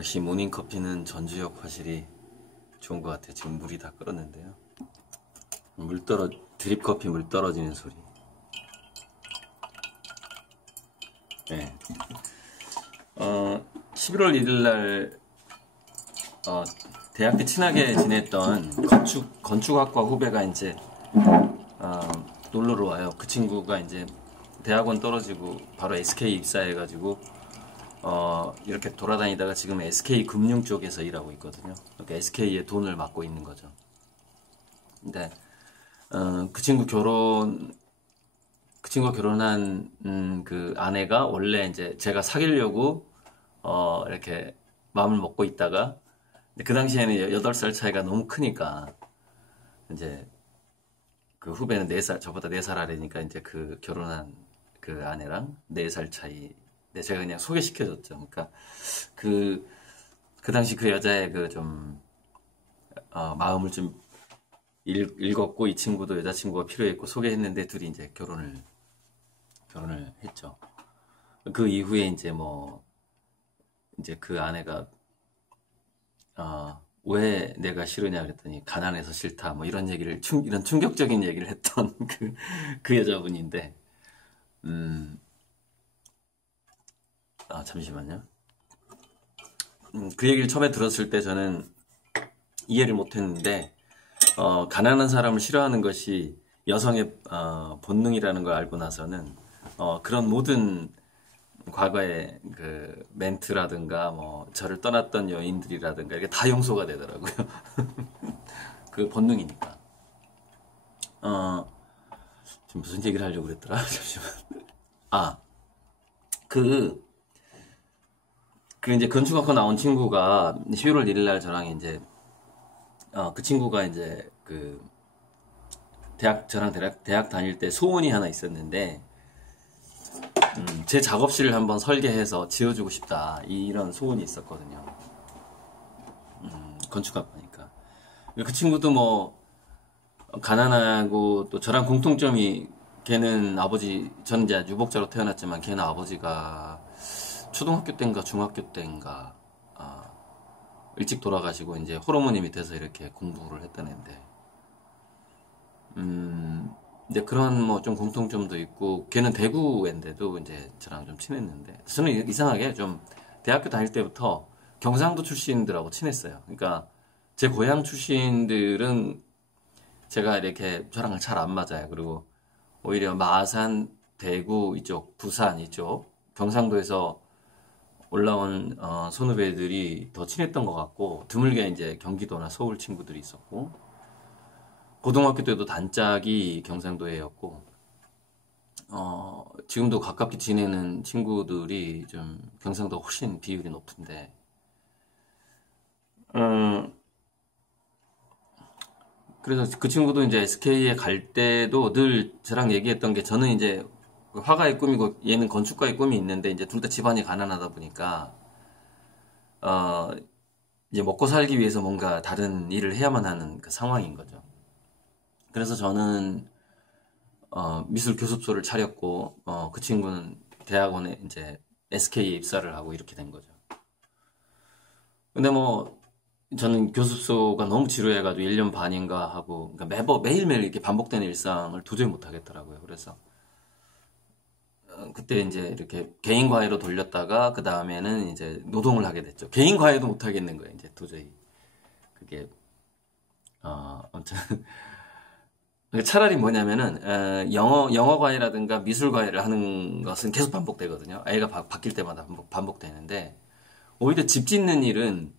역시 모닝커피는 전주역 화실이 좋은 것 같아요. 지금 물이 다 끓었는데요. 드립커피 물 떨어지는 소리. 네. 11월 1일 날 대학 때 친하게 지냈던 건축학과 후배가 이제 놀러로 와요. 그 친구가 이제 대학원 떨어지고 바로 SK 입사해가지고 이렇게 돌아다니다가 지금 SK 금융 쪽에서 일하고 있거든요. 그러니까 SK의 돈을 맡고 있는 거죠. 근데 그 친구가 결혼한 그 아내가 원래 이제 제가 사귀려고 이렇게 마음을 먹고 있다가 그 당시에는 8살 차이가 너무 크니까 이제 그 후배는 4살, 저보다 4살 아래니까 이제 그 결혼한 그 아내랑 4살 차이. 근데 제가 그냥 소개시켜줬죠. 그러니까 그 당시 그 여자의 그 좀 마음을 좀 읽었고 이 친구도 여자친구가 필요했고 소개했는데 둘이 이제 결혼을 했죠. 그 이후에 이제 이제 그 아내가 왜 내가 싫으냐 그랬더니 가난해서 싫다 뭐 이런 얘기를 이런 충격적인 얘기를 했던 그 여자분인데 잠시만요. 그 얘기를 처음에 들었을 때 저는 이해를 못했는데 가난한 사람을 싫어하는 것이 여성의 본능이라는 걸 알고 나서는 그런 모든 과거의 그 멘트라든가 저를 떠났던 여인들이라든가 이게 다 용서가 되더라고요. 그 본능이니까. 지금 무슨 얘기를 하려고 그랬더라? 잠시만. 그 이제 건축학과 나온 친구가 11월 1일 날 저랑 이제 그 친구가 이제 저랑 대학 다닐 때 소원이 하나 있었는데 제 작업실을 한번 설계해서 지어주고 싶다 이런 소원이 있었거든요. 건축학과니까. 그 친구도 가난하고 또 저랑 공통점이 저는 이제 유복자로 태어났지만 걔는 아버지가 초등학교 때인가 중학교 때인가 일찍 돌아가시고 이제 호르몬이 밑에서 이렇게 공부를 했던 애인데 이제 그런 좀 공통점도 있고 걔는 대구인데도 이제 저랑 좀 친했는데 저는 이상하게 좀 대학교 다닐 때부터 경상도 출신들하고 친했어요. 그러니까 제 고향 출신들은 제가 이렇게 저랑 잘 안 맞아요. 그리고 오히려 마산, 대구 이쪽, 부산 이쪽 경상도에서 올라온 선후배들이 더 친했던 것 같고 드물게 이제 경기도나 서울 친구들이 있었고 고등학교 때도 단짝이 경상도애였고 지금도 가깝게 지내는 친구들이 좀 경상도가 훨씬 비율이 높은데 그래서 그 친구도 이제 SK에 갈 때도 늘 저랑 얘기했던 게 저는 이제 화가의 꿈이고 얘는 건축가의 꿈이 있는데 이제 둘 다 집안이 가난하다 보니까 이제 먹고 살기 위해서 뭔가 다른 일을 해야만 하는 그 상황인 거죠. 그래서 저는 미술 교습소를 차렸고 그 친구는 대학원에 이제 SK에 입사를 하고 이렇게 된 거죠. 근데 저는 교습소가 너무 지루해가지고 1년 반인가 하고 그러니까 매일매일 이렇게 반복되는 일상을 도저히 못 하겠더라고요. 그래서 그때 이제 이렇게 개인 과외로 돌렸다가 그 다음에는 이제 노동을 하게 됐죠. 개인 과외도 못 하겠는 거예요. 이제 도저히 그게 아무튼 차라리 뭐냐면은 영어 과외라든가 미술 과외를 하는 것은 계속 반복되거든요. 애가 바뀔 때마다 반복되는데 오히려 집 짓는 일은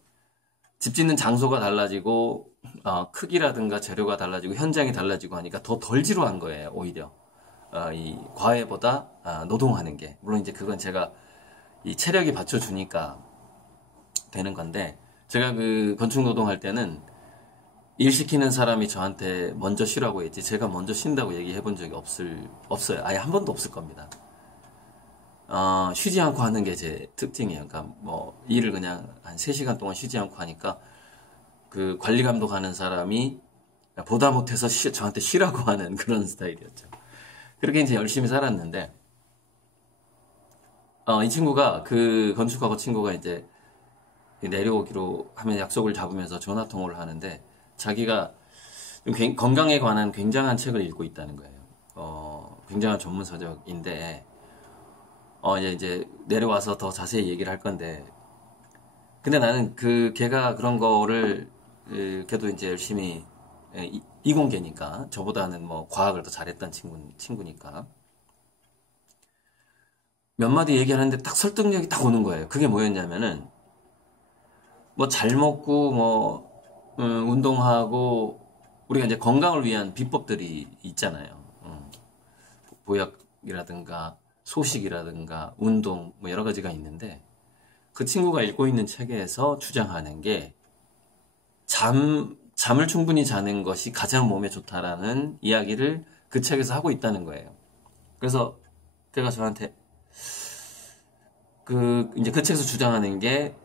집 짓는 장소가 달라지고 크기라든가 재료가 달라지고 현장이 달라지고 하니까 더 덜 지루한 거예요. 오히려 이 과외보다 노동하는 게 물론 이제 그건 제가 이 체력이 받쳐주니까 되는 건데 제가 그 건축 노동할 때는 일 시키는 사람이 저한테 먼저 쉬라고 했지 제가 먼저 쉰다고 얘기해 본 적이 없어요. 아예 한 번도 없을 겁니다. 쉬지 않고 하는 게 제 특징이에요. 그러니까 일을 그냥 한 3시간 동안 쉬지 않고 하니까 그 관리 감독하는 사람이 보다 못해서 저한테 쉬라고 하는 그런 스타일이었죠. 그렇게 이제 열심히 살았는데 이 친구가 그 건축학과 친구가 이제 내려오기로 하면 약속을 잡으면서 전화 통화를 하는데 자기가 건강에 관한 굉장한 책을 읽고 있다는 거예요. 굉장한 전문 서적인데 이제 내려와서 더 자세히 얘기를 할 건데 근데 나는 걔가 그런 거를 걔도 이제 열심히 이공계니까 저보다는 뭐 과학을 더 잘했던 친구니까 몇 마디 얘기하는데 딱 설득력이 딱 오는 거예요. 그게 뭐였냐면은 뭐 잘 먹고 뭐 운동하고 우리가 이제 건강을 위한 비법들이 있잖아요. 보약이라든가 소식이라든가 운동 뭐 여러 가지가 있는데 그 친구가 읽고 있는 책에서 주장하는 게 잠을 충분히 자는 것이 가장 몸에 좋다라는 이야기를 그 책에서 하고 있다는 거예요. 그래서 제가 저한테 이제 그 책에서 주장하는 게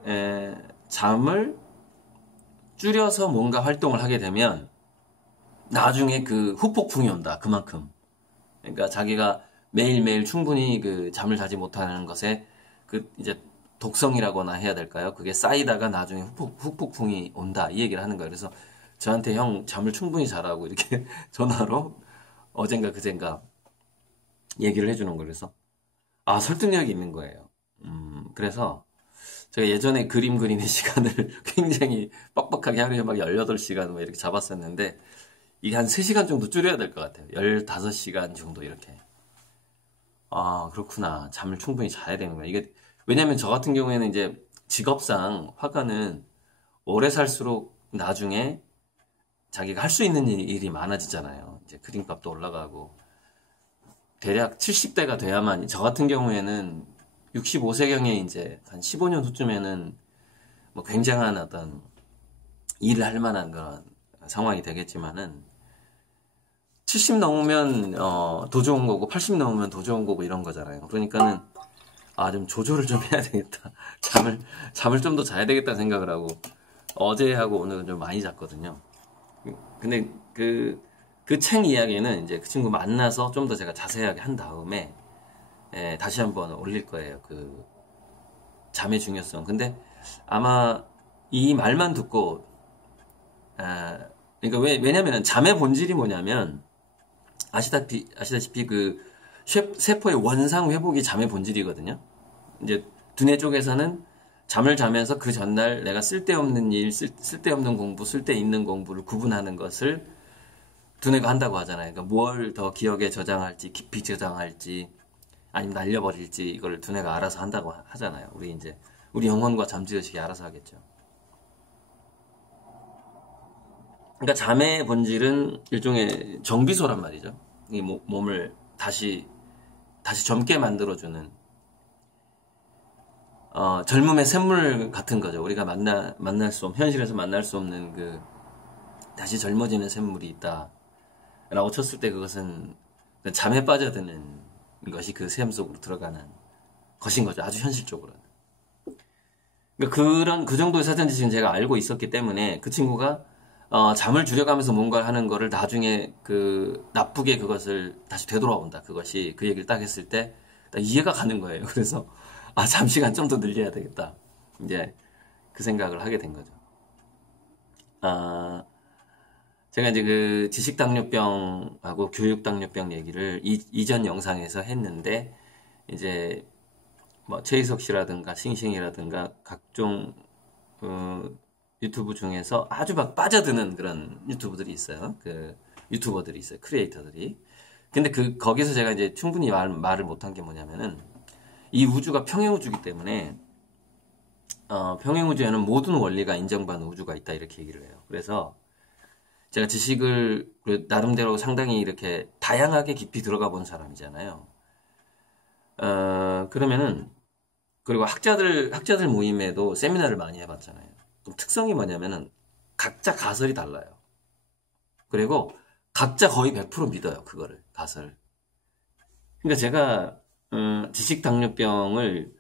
잠을 줄여서 뭔가 활동을 하게 되면 나중에 그 후폭풍이 온다. 그만큼. 그러니까 자기가 매일매일 충분히 그 잠을 자지 못하는 것에 이제 독성이라거나 해야 될까요? 그게 쌓이다가 나중에 후폭풍이 온다. 이 얘기를 하는 거예요. 그래서 저한테 형 잠을 충분히 자라고 이렇게 전화로 어젠가 그젠가 얘기를 해주는 거예요. 그래서 설득력이 있는 거예요. 그래서 제가 예전에 그림 그리는 시간을 굉장히 빡빡하게 하루에 막 18시간 뭐 이렇게 잡았었는데 이게 한 3시간 정도 줄여야 될 것 같아요. 15시간 정도 이렇게. 그렇구나. 잠을 충분히 자야 되는 거야. 이게 왜냐면 저 같은 경우에는 이제 직업상 화가는 오래 살수록 나중에 자기가 할 수 있는 일이 많아지잖아요. 이제 그림값도 올라가고 대략 70대가 돼야만 저 같은 경우에는 65세경에 이제 한 15년 후쯤에는 뭐 굉장한 어떤 일을 할 만한 그런 상황이 되겠지만은 70 넘으면 더 좋은 거고 80 넘으면 더 좋은 거고 이런 거잖아요. 그러니까는 좀 조절을 좀 해야 되겠다. 잠을 좀 더 자야 되겠다 생각을 하고 어제하고 오늘은 좀 많이 잤거든요. 근데 그 책 이야기는 이제 그 친구 만나서 좀 더 제가 자세하게 한 다음에 다시 한번 올릴 거예요. 그 잠의 중요성. 근데 아마 이 말만 듣고 그러니까 왜냐면 잠의 본질이 뭐냐면 아시다시피 그 세포의 원상 회복이 잠의 본질이거든요. 이제 두뇌 쪽에서는 잠을 자면서 그 전날 내가 쓸데없는 일, 쓸데없는 공부, 쓸데있는 공부를 구분하는 것을 두뇌가 한다고 하잖아요. 그러니까 뭘 더 기억에 저장할지, 깊이 저장할지, 아니면 날려버릴지 이걸 두뇌가 알아서 한다고 하잖아요. 우리 영혼과 잠재의식이 알아서 하겠죠. 그러니까 잠의 본질은 일종의 정비소란 말이죠. 이 몸을 다시 젊게 만들어주는 젊음의 샘물 같은 거죠. 우리가 현실에서 만날 수 없는 다시 젊어지는 샘물이 있다. 라고 쳤을 때 그것은 잠에 빠져드는 것이 그 샘 속으로 들어가는 것인 거죠. 아주 현실적으로는. 그러니까 그 정도의 사전 지식은 제가 알고 있었기 때문에 그 친구가 잠을 줄여가면서 뭔가를 하는 거를 나중에 나쁘게 그것을 다시 되돌아온다. 그것이 그 얘기를 딱 했을 때 이해가 가는 거예요. 그래서 잠 시간 좀 더 늘려야 되겠다. 이제 그 생각을 하게 된 거죠. 제가 이제 그 지식당뇨병하고 교육당뇨병 얘기를 이전 영상에서 했는데 이제 뭐 최희석 씨라든가 싱싱이라든가 각종 유튜브 중에서 아주 막 빠져드는 그런 유튜버들이 있어요. 크리에이터들이. 근데 거기서 제가 이제 충분히 말을 못한 게 뭐냐면은 이 우주가 평행우주이기 때문에 평행우주에는 모든 원리가 인정받는 우주가 있다 이렇게 얘기를 해요. 그래서 제가 지식을 나름대로 상당히 이렇게 다양하게 깊이 들어가 본 사람이잖아요. 그러면은 그리고 학자들 모임에도 세미나를 많이 해봤잖아요. 그럼 특성이 뭐냐면은 각자 가설이 달라요. 그리고 각자 거의 100% 믿어요. 그거를 가설. 그러니까 제가 지식 당뇨병의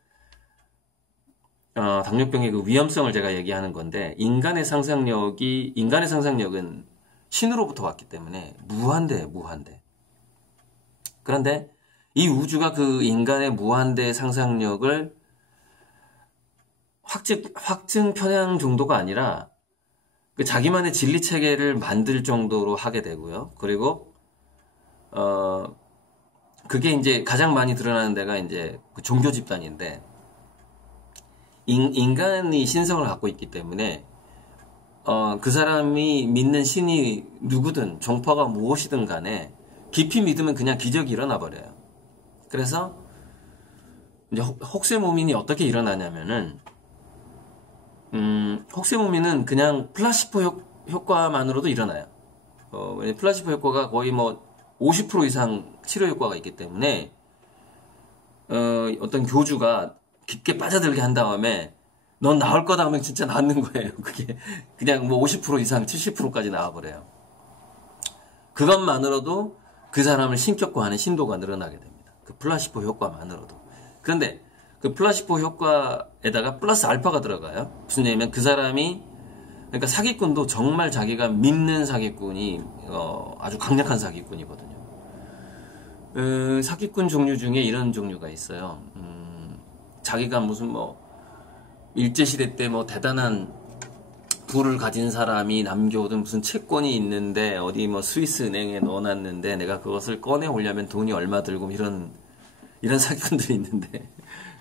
그 위험성을 제가 얘기하는 건데 인간의 상상력은 신으로부터 왔기 때문에 무한대. 그런데 이 우주가 그 인간의 무한대 상상력을 확증 편향 정도가 아니라 그 자기만의 진리 체계를 만들 정도로 하게 되고요. 그리고 그게 이제 가장 많이 드러나는 데가 이제 그 종교 집단인데 인간이 신성을 갖고 있기 때문에 그 사람이 믿는 신이 누구든 종파가 무엇이든 간에 깊이 믿으면 그냥 기적이 일어나 버려요. 그래서 이제 혹세무민이 어떻게 일어나냐면은 혹세무민은 그냥 플라시보 효과만으로도 일어나요. 플라시보 효과가 거의 뭐 50% 이상 치료 효과가 있기 때문에 어떤 교주가 깊게 빠져들게 한 다음에 넌 나을 거다 하면 진짜 낫는 거예요. 그게 그냥 뭐 50% 이상 70%까지 나와버려요. 그것만으로도 그 사람을 신격화하는 신도가 늘어나게 됩니다. 그 플라시보 효과만으로도. 그런데 그 플라시보 효과에다가 플러스 알파가 들어가요. 무슨 얘기냐면 그 사람이 그러니까 사기꾼도 정말 자기가 믿는 사기꾼이 아주 강력한 사기꾼이거든요. 사기꾼 종류 중에 이런 종류가 있어요. 자기가 무슨 뭐 일제시대 때 뭐 대단한 부를 가진 사람이 남겨오던 무슨 채권이 있는데 어디 뭐 스위스 은행에 넣어놨는데 내가 그것을 꺼내 오려면 돈이 얼마 들고 이런 사기꾼들이 있는데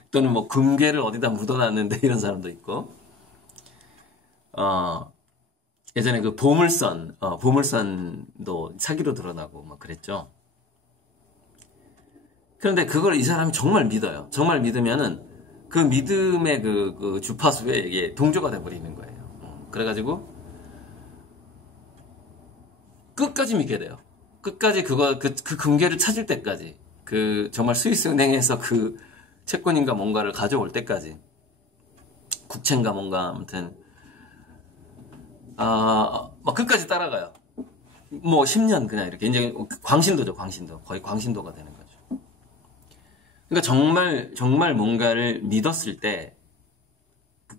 또는 뭐 금괴를 어디다 묻어놨는데 이런 사람도 있고 예전에 그 보물선도 사기로 드러나고 막 그랬죠. 그런데 그걸 이 사람이 정말 믿어요. 정말 믿으면은 그 믿음의 그 주파수에 이게 동조가 돼버리는 거예요. 그래가지고 끝까지 믿게 돼요. 끝까지 그 금괴를 찾을 때까지 정말 스위스 은행에서 그 채권인가 뭔가를 가져올 때까지 국채인가 뭔가 아무튼 막 끝까지 따라가요. 뭐 10년 그냥 이렇게 이제 광신도죠. 광신도 거의 광신도가 되는 거죠. 그러니까 정말 뭔가를 믿었을 때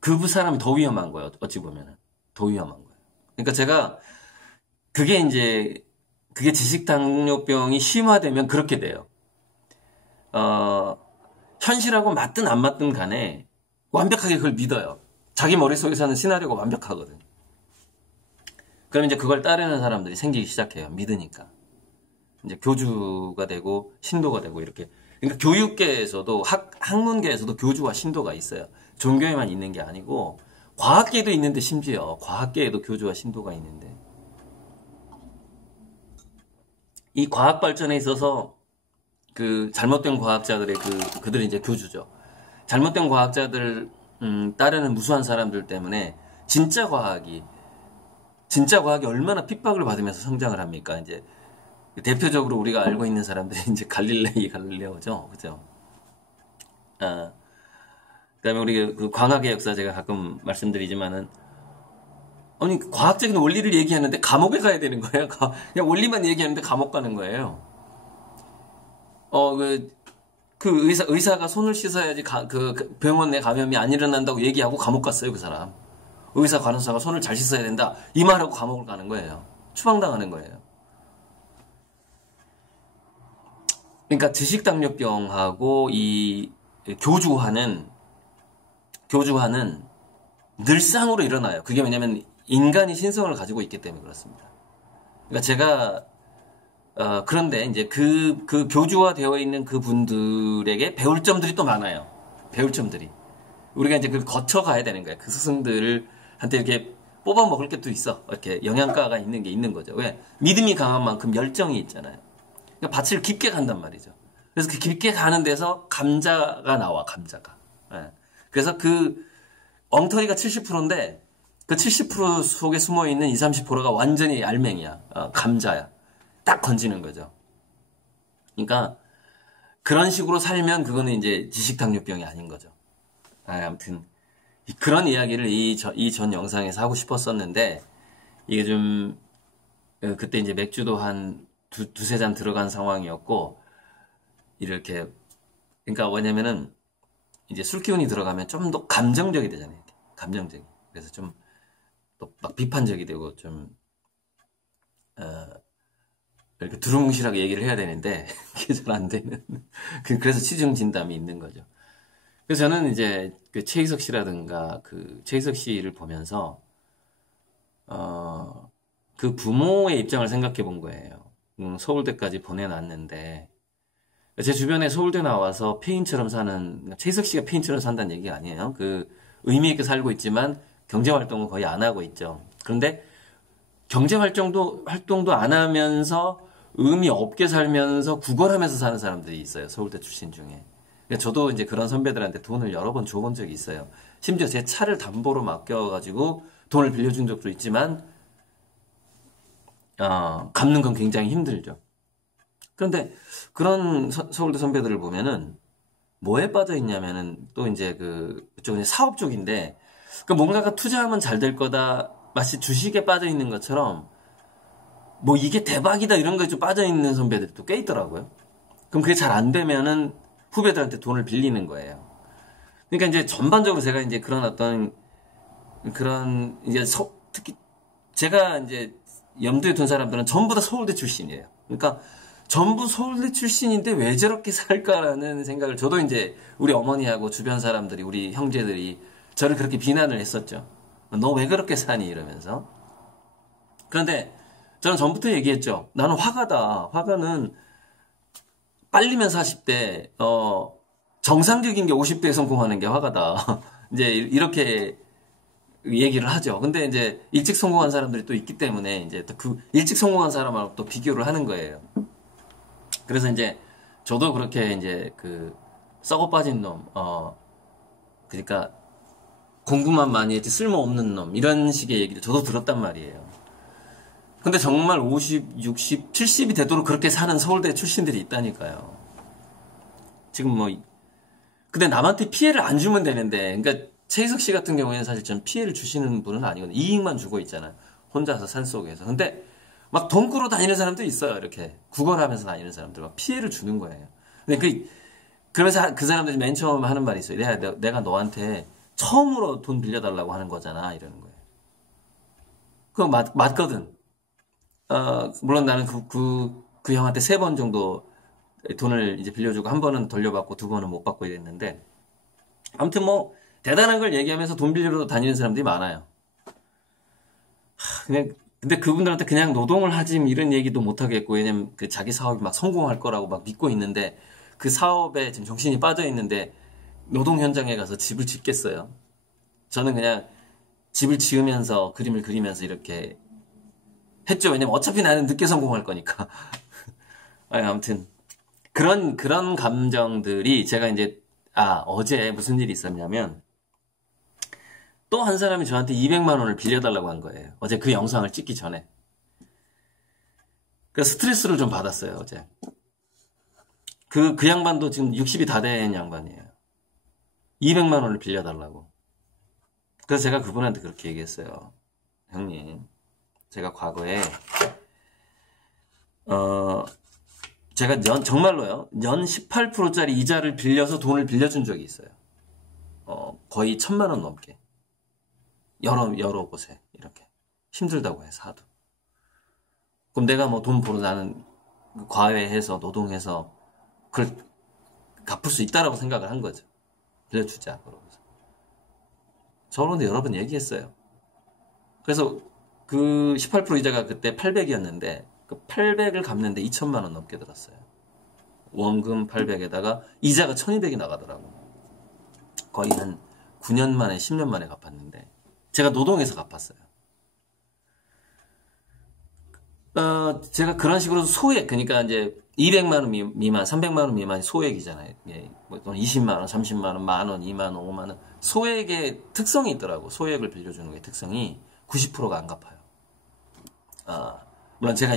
그 사람이 더 위험한 거예요. 어찌 보면은 더 위험한 거예요. 그러니까 제가 그게 지식당뇨병이 심화되면 그렇게 돼요. 현실하고 맞든 안 맞든 간에 완벽하게 그걸 믿어요. 자기 머릿속에서는 시나리오가 완벽하거든. 그럼 이제 그걸 따르는 사람들이 생기기 시작해요. 믿으니까. 이제 교주가 되고 신도가 되고 이렇게. 그러니까 교육계에서도 학문계에서도 교주와 신도가 있어요. 종교에만 있는 게 아니고 과학계에도 있는데 심지어 과학계에도 교주와 신도가 있는데 이 과학 발전에 있어서 그 잘못된 과학자들의 그들이 이제 교주죠. 잘못된 과학자들 따르는 무수한 사람들 때문에 진짜 과학이 얼마나 핍박을 받으면서 성장을 합니까? 이제 대표적으로 우리가 알고 있는 사람들이 이제 갈릴레오죠, 그죠? 그다음에 우리 그 광학의 역사 제가 가끔 말씀드리지만은 아니 과학적인 원리를 얘기하는데 감옥에 가야 되는 거예요. 그냥 원리만 얘기하는데 감옥 가는 거예요. 그 의사가 손을 씻어야지 그 병원 내 감염이 안 일어난다고 얘기하고 감옥 갔어요, 그 사람. 의사 간호사가 손을 잘 씻어야 된다 이 말하고 감옥을 가는 거예요. 추방당하는 거예요. 그러니까 지식당뇨병하고 이 교주화는 늘상으로 일어나요. 그게 왜냐면 인간이 신성을 가지고 있기 때문에 그렇습니다. 그러니까 제가 그런데 이제 그 교주화 되어 있는 그 분들에게 배울 점들이 또 많아요. 배울 점들이. 우리가 이제 그걸 거쳐가야 되는 거예요. 그 스승들한테 이렇게 뽑아 먹을 게 또 있어. 이렇게 영양가가 있는 게 있는 거죠. 왜? 믿음이 강한 만큼 열정이 있잖아요. 그러니까 밭을 깊게 간단 말이죠. 그래서 그 깊게 가는 데서 감자가 나와, 감자가. 예. 그래서 그 엉터리가 70%인데 그 70% 속에 숨어 있는 20, 30%가 완전히 알맹이야. 감자야. 딱 건지는 거죠. 그러니까 그런 식으로 살면 그거는 이제 지식당뇨병이 아닌 거죠. 아무튼 그런 이야기를 이 전 영상에서 하고 싶었었는데 이게 좀 그때 이제 맥주도 한 두세 잔 들어간 상황이었고 이렇게 그러니까 뭐냐면은 이제 술 기운이 들어가면 좀 더 감정적이 되잖아요. 감정적이. 그래서 좀 또 막 비판적이 되고 좀 이렇게 두루뭉실하게 얘기를 해야 되는데 그게 잘 안 되는. 그래서 취중 진담이 있는 거죠. 그래서 저는 이제 그 최희석 씨라든가 그 최희석 씨를 보면서 그 부모의 입장을 생각해 본 거예요. 서울대까지 보내놨는데 제 주변에 서울대 나와서 폐인처럼 사는 최희석 씨가 폐인처럼 산다는 얘기가 아니에요. 그 의미 있게 살고 있지만 경제 활동은 거의 안 하고 있죠. 그런데 경제 활동도 안 하면서 의미 없게 살면서 구걸하면서 사는 사람들이 있어요. 서울대 출신 중에. 그러니까 저도 이제 그런 선배들한테 돈을 여러 번 줘본 적이 있어요. 심지어 제 차를 담보로 맡겨가지고 돈을 빌려준 적도 있지만, 갚는 건 굉장히 힘들죠. 그런데 그런 서울대 선배들을 보면은 뭐에 빠져 있냐면은 또 이제 그쪽은 사업 쪽인데, 그 뭔가가 투자하면 잘 될 거다. 마치 주식에 빠져 있는 것처럼 뭐 이게 대박이다 이런 거에 좀 빠져 있는 선배들이 또 꽤 있더라고요. 그럼 그게 잘 안 되면은 후배들한테 돈을 빌리는 거예요. 그러니까 이제 전반적으로 제가 이제 그런 어떤 그런 이제 특히 제가 이제 염두에 둔 사람들은 전부 다 서울대 출신이에요. 그러니까 전부 서울대 출신인데 왜 저렇게 살까라는 생각을 저도 이제 우리 어머니하고 주변 사람들이 우리 형제들이 저를 그렇게 비난을 했었죠. 너 왜 그렇게 사니 이러면서. 그런데 저는 전부터 얘기했죠. 나는 화가다. 화가는 빨리면 40대, 정상적인 게 50대에 성공하는 게 화가다. 이제 이렇게 얘기를 하죠. 근데 이제 일찍 성공한 사람들이 또 있기 때문에 이제 또 그 일찍 성공한 사람하고 또 비교를 하는 거예요. 그래서 이제 저도 그렇게 이제 그 썩어 빠진 놈, 그러니까 공부만 많이 했지 쓸모없는 놈 이런 식의 얘기를 저도 들었단 말이에요. 근데 정말 50, 60, 70이 되도록 그렇게 사는 서울대 출신들이 있다니까요. 지금 뭐 근데 남한테 피해를 안 주면 되는데, 그러니까 최희석 씨 같은 경우에는 사실 좀 피해를 주시는 분은 아니거든요. 이익만 주고 있잖아요. 혼자서 산속에서. 근데 막 돈 꾸러 다니는 사람도 있어요. 이렇게 구걸하면서 다니는 사람들 막 피해를 주는 거예요. 근데 그러면서 그 사람들이 맨 처음에 하는 말이 있어요. 내가 너한테 처음으로 돈 빌려달라고 하는 거잖아. 이러는 거예요. 그거 맞거든. 물론 나는 그 형한테 3번 정도 돈을 이제 빌려주고 한 번은 돌려받고 2번은 못 받고 이랬는데, 아무튼 뭐 대단한 걸 얘기하면서 돈 빌리러 다니는 사람들이 많아요. 근데 그분들한테 그냥 노동을 하지 이런 얘기도 못 하겠고, 왜냐면 그 자기 사업이 막 성공할 거라고 막 믿고 있는데 그 사업에 지금 정신이 빠져 있는데 노동 현장에 가서 집을 짓겠어요? 저는 그냥 집을 지으면서 그림을 그리면서 이렇게 했죠. 왜냐면 어차피 나는 늦게 성공할 거니까. 아니, 아무튼 그런 감정들이 제가 이제 어제 무슨 일이 있었냐면 또 한 사람이 저한테 200만 원을 빌려달라고 한 거예요. 어제 그 영상을 찍기 전에. 그 스트레스를 좀 받았어요, 어제. 그 양반도 지금 60이 다 된 양반이에요. 200만 원을 빌려달라고. 그래서 제가 그분한테 그렇게 얘기했어요. 형님, 제가 과거에 제가 정말로요, 연 18%짜리 이자를 빌려서 돈을 빌려준 적이 있어요. 거의 1,000만 원 넘게. 여러 곳에, 이렇게. 힘들다고 해서 하도. 그럼 내가 뭐 돈 벌어 나는 과외해서, 노동해서, 그걸 갚을 수 있다라고 생각을 한 거죠. 빌려주자, 그러면서. 저런데 여러 번 얘기했어요. 그래서 그 18% 이자가 그때 800이었는데, 그 800을 갚는데 2,000만 원 넘게 들었어요. 원금 800에다가 이자가 1,200이 나가더라고. 거의 한 9년 만에 10년 만에 갚았는데 제가 노동해서 갚았어요. 제가 그런 식으로 소액, 그러니까 이제 200만 원 미만, 300만 원 미만이 소액이잖아요. 예, 뭐 20만 원, 30만 원, 만 원, 2만 원, 5만 원. 소액의 특성이 있더라고. 소액을 빌려주는 게 특성이 90%가 안 갚아요. 물론 제가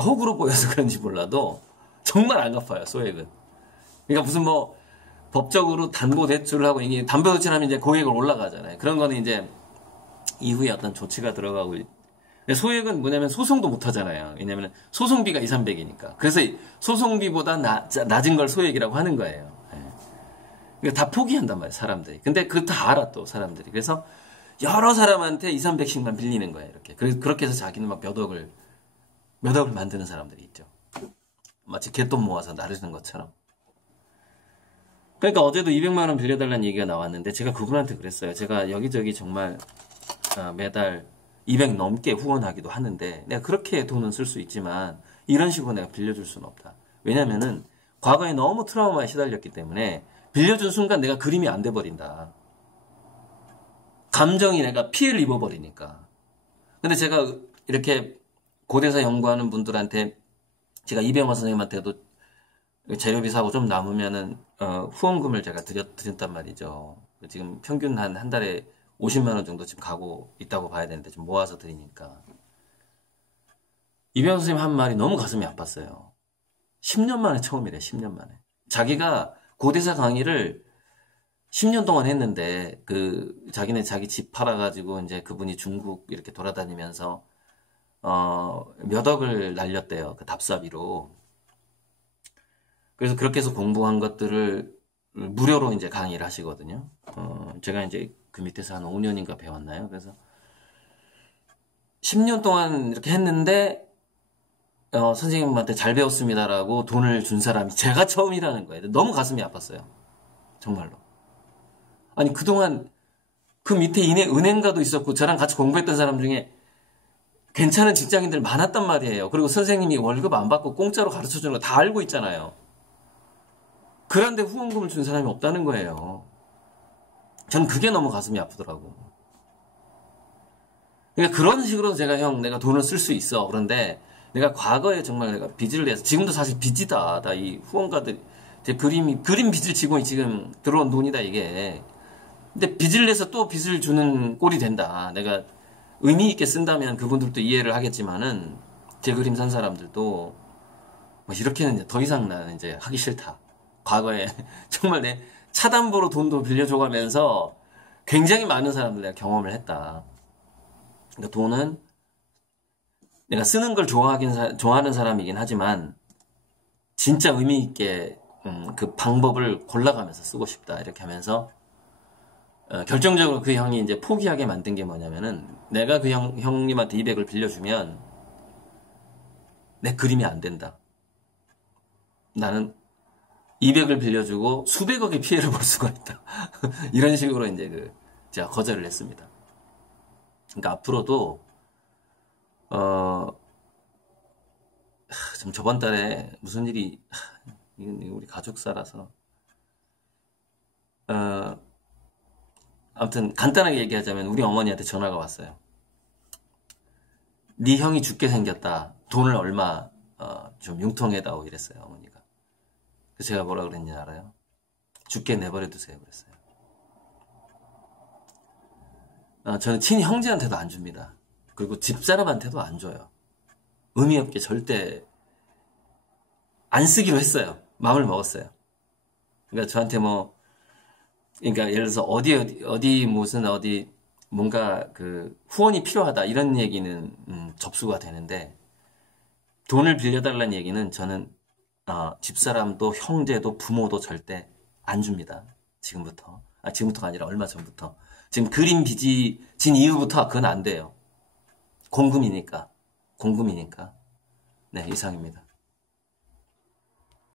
호구로 보여서 그런지 몰라도 정말 안 갚아요, 소액은. 그러니까 무슨 뭐 법적으로 담보 대출을 하고, 이게 담보 대출하면 이제 고액을 올라가잖아요. 그런 거는 이제 이후에 어떤 조치가 들어가고. 근데 소액은 뭐냐면 소송도 못 하잖아요. 왜냐면 소송비가 2, 300이니까. 그래서 소송비보다 낮은 걸 소액이라고 하는 거예요. 그러니까 다 포기한단 말이에요, 사람들이. 근데 그거 다 알아, 또 사람들이. 그래서 여러 사람한테 2, 300씩만 빌리는 거예요, 이렇게. 그렇게 해서 자기는 막 몇 억을 만드는 사람들이 있죠. 마치 개돈 모아서 나르는 것처럼. 그러니까 어제도 200만 원 빌려달라는 얘기가 나왔는데 제가 그분한테 그랬어요. 제가 여기저기 정말 매달 200 넘게 후원하기도 하는데 내가 그렇게 돈은 쓸 수 있지만 이런 식으로 내가 빌려줄 수는 없다. 왜냐면은 과거에 너무 트라우마에 시달렸기 때문에 빌려준 순간 내가 그림이 안 돼버린다. 감정이 내가 피해를 입어버리니까. 근데 제가 이렇게 고대사 연구하는 분들한테 제가 이병헌 선생님한테도 재료비 사고 좀 남으면은 후원금을 제가 드렸단 말이죠. 지금 평균 한 달에 50만 원 정도 지금 가고 있다고 봐야 되는데 좀 모아서 드리니까. 이병헌 선생님 한 말이 너무 가슴이 아팠어요. 10년 만에 처음이래, 10년 만에. 자기가 고대사 강의를 10년 동안 했는데, 자기네 자기 집 팔아가지고, 이제 그분이 중국 이렇게 돌아다니면서, 몇 억을 날렸대요. 그 답사비로. 그래서 그렇게 해서 공부한 것들을 무료로 이제 강의를 하시거든요. 제가 이제 그 밑에서 한 5년인가 배웠나요? 그래서 10년 동안 이렇게 했는데, 선생님한테 잘 배웠습니다라고 돈을 준 사람이 제가 처음이라는 거예요. 너무 가슴이 아팠어요. 정말로. 아니, 그동안 그 밑에 은행가도 있었고, 저랑 같이 공부했던 사람 중에 괜찮은 직장인들 많았단 말이에요. 그리고 선생님이 월급 안 받고 공짜로 가르쳐 주는 거 다 알고 있잖아요. 그런데 후원금을 준 사람이 없다는 거예요. 전 그게 너무 가슴이 아프더라고. 그러니까 그런 식으로 내가 돈을 쓸 수 있어. 그런데 내가 과거에 정말 내가 빚을 내서, 지금도 사실 빚이다. 나 이 후원가들, 제 그림 빚을 지고 지금 들어온 돈이다, 이게. 근데 빚을 내서 또 빚을 주는 꼴이 된다. 내가 의미 있게 쓴다면 그분들도 이해를 하겠지만은, 제 그림 산 사람들도, 뭐 이렇게는 더 이상 나는 이제 하기 싫다. 과거에 정말 내 차담보로 돈도 빌려줘가면서 굉장히 많은 사람들 내가 경험을 했다. 그러니까 돈은 내가 쓰는 걸 좋아하는 사람이긴 하지만 진짜 의미 있게 그 방법을 골라가면서 쓰고 싶다. 이렇게 하면서 결정적으로 그 형이 이제 포기하게 만든 게 뭐냐면은 내가 그 형님한테 200을 빌려주면 내 그림이 안 된다. 나는 200을 빌려주고 수백억의 피해를 볼 수가 있다. 이런 식으로 이제 제가 거절을 했습니다. 그러니까 앞으로도 좀 저번 달에 무슨 일이 이건 우리 가족사라서 아무튼 간단하게 얘기하자면 우리 어머니한테 전화가 왔어요. 네 형이 죽게 생겼다. 돈을 얼마 좀 융통해다오 이랬어요. 어머니가. 그래서 제가 뭐라 그랬는지 알아요? 죽게 내버려 두세요 그랬어요. 저는 친히 형제한테도 안 줍니다. 그리고 집사람한테도 안 줘요. 의미 없게 절대 안 쓰기로 했어요. 마음을 먹었어요. 그러니까 저한테 그러니까 예를 들어서 어디 뭔가 후원이 필요하다 이런 얘기는 접수가 되는데 돈을 빌려달라는 얘기는 저는 집사람도 형제도 부모도 절대 안 줍니다. 지금부터. 지금부터가 아니라 얼마 전부터. 지금 그림 빚이 진 이후부터 그건 안 돼요. 공금이니까. 네, 이상입니다.